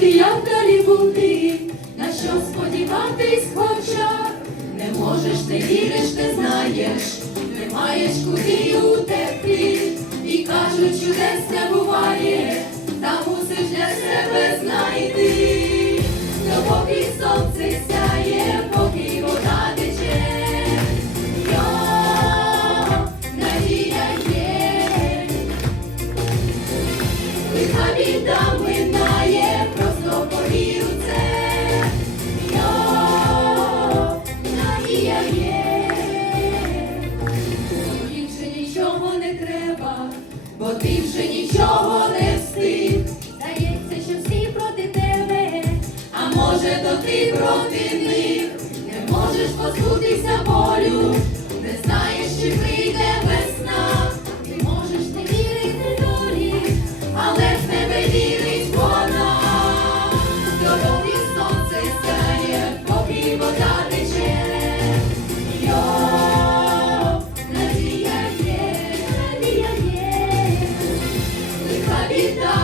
Ти як далі бути, на що сподіватись хоча, не можеш, не віриш, не знаєш, не маєш куди утекти, і кажуть, чудес не буває, та мусиш для себе знайти, допоки сонце сяє. Бо ти вже нічого не встиг. Здається, що всі проти тебе, а може, то ти проти них. Не можеш позбутися болю, біда.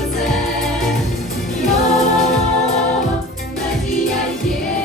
yeah.